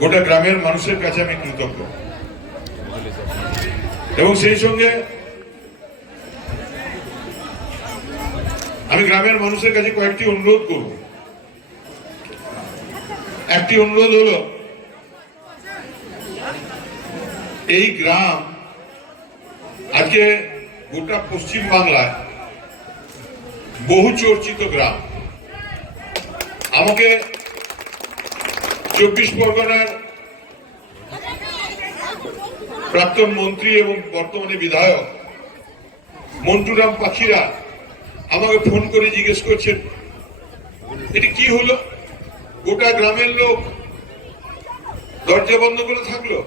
গোটা গ্রামের মানুষের কাছে আমি কৃতজ্ঞ এবং সেই সঙ্গে আমি গ্রামের মানুষের কাছে কয়েকটি অনুরোধ করব। একটি অনুরোধ হলো, এই গ্রাম আজকে গোটা পশ্চিম বাংলায় বহু চর্চিত গ্রাম। আমাকে 24 পরগনার প্রাক্তন মন্ত্রী এবং বর্তমানে বিধায়ক মন্টুরাম পাখিরা আমাকে ফোন করে জিজ্ঞেস করছেন, এটি কি হলো? গোটা গ্রামের লোক দরজা বন্ধ করে থাকলো।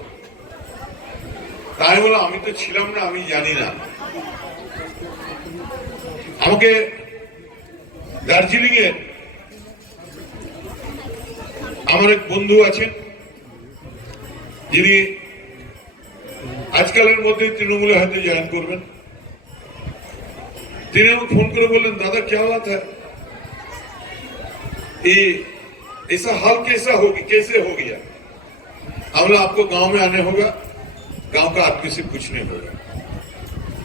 তাই বলো, আমি তো ছিলাম না, আমি জানি না। আমাকে দার্জিলিং এ আমার এক বন্ধু আছেন, যিনি আজকালের মধ্যে তৃণমূলে হয়তো জয়েন করবেন। তিনি আমাকে ফোন করে বললেন, दादा क्या बात है, ये ऐसा हाल कैसे हो गया? हमने आपको गांव में आने होगा, गांव का आदमी से पूछने होगा।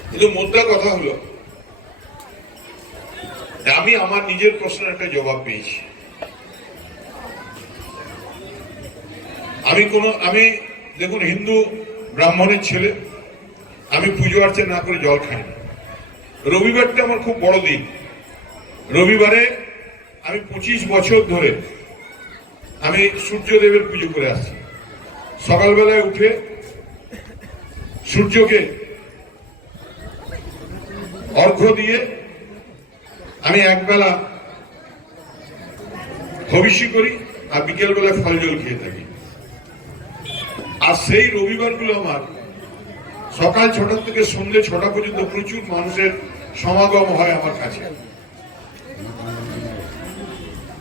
কিন্তু মোদ্দা কথা হলো, আমি আমার নিজের প্রশ্নের একটা জবাব পেয়েছি। আমি দেখুন, হিন্দু ব্রাহ্মণের ছেলে, আমি পুজো আর্চা না করে জল খাই না। রবিবারটা আমার খুব বড় দিন। রবিবারে আমি 25 বছর ধরে আমি সূর্যদেবের পুজো করে আসছি। সকালবেলায় উঠে সূর্যকে অর্ঘ্য দিয়ে আমি একবেলা হবিষ্যি করি আর বিকেল বেলায় ফল জল খেয়ে থাকি। আর সেই রবিবারগুলো আমার সকাল 6টা থেকে সন্ধ্যে 6টা পর্যন্ত প্রচুর মানুষের সমাগম হয় আমার কাছে।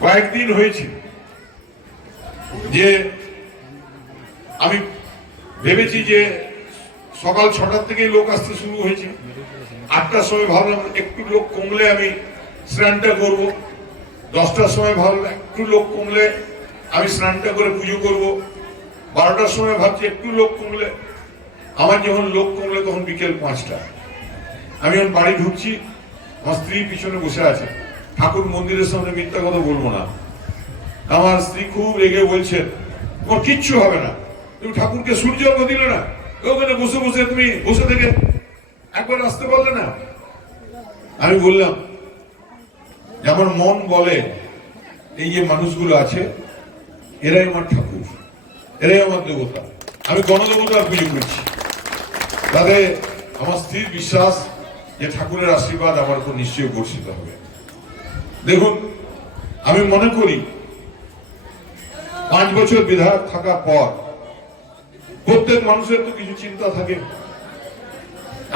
কয়েকদিন হয়েছে যে আমি ভেবেছি যে সকাল 6টার থেকে লোক আসতে শুরু হয়েছে। 8টার সময় ভাবলাম একটু লোক কমলে আমি স্নানটা করব। 10টার সময় ভাবলাম একটু লোক কমলে আমি স্নানটা করে পুজো করব। 12টার সময় ভাবছি একটু লোক কমলে। আমার যখন লোক কমলে তখন বিকেল 5টা। আমি যখন বাড়ি ঢুকছি, আমার স্ত্রী পিছনে বসে আছে। ঠাকুর মন্দিরের সামনে মিথ্যা কথা বলবো না, আমার স্ত্রী খুব রেগে বলছেন, তোমার কিচ্ছু হবে না, তুমি ঠাকুরকে সূর্য অর্ঘ্য দিলে না, ওখানে বসে বসে তুমি বসে থেকে একবার আসতে পারলে না। আমি বললাম যে আমার মন বলে এই যে মানুষগুলো আছে এরাই আমার ঠাকুর, এরাই আমার দেবতা। আমি গণদেবতার পুজো করছি। তাতে আমার স্ত্রীর বিশ্বাস যে ঠাকুরের আশীর্বাদ আমার উপর নিশ্চয়ই বর্ষিত হবে। দেখুন, আমি মনে করি 5 বছর বিধায়ক থাকার পর প্রত্যেক মানুষের তো কিছু চিন্তা থাকে।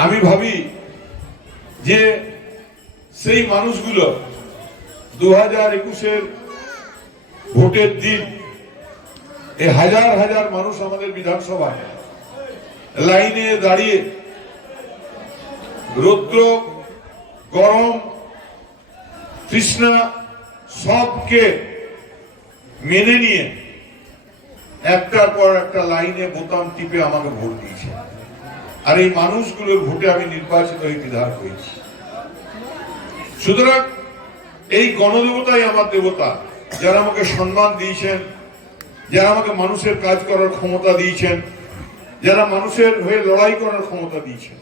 আমি ভাবি যে সেই মানুষগুলো 2021-এর ভোটের দিন এই হাজার হাজার মানুষ আমাদের বিধানসভায় লাইনে দাঁড়িয়ে রৌদ্র, গরম, তৃষ্ণা সবকে মেনে নিয়ে একটার পর একটা লাইনে বোতাম টিপে আমাকে ভোট দিয়েছে। আর এই মানুষগুলোর ভোটে আমি নির্বাচিত হয়ে বিধায়ক হয়েছি। সুতরাং এই গণদেবতাই আমার দেবতা, যারা আমাকে সম্মান দিয়েছেন, যারা আমাকে মানুষের কাজ করার ক্ষমতা দিয়েছেন, যারা মানুষের হয়ে লড়াই করার ক্ষমতা দিয়েছেন।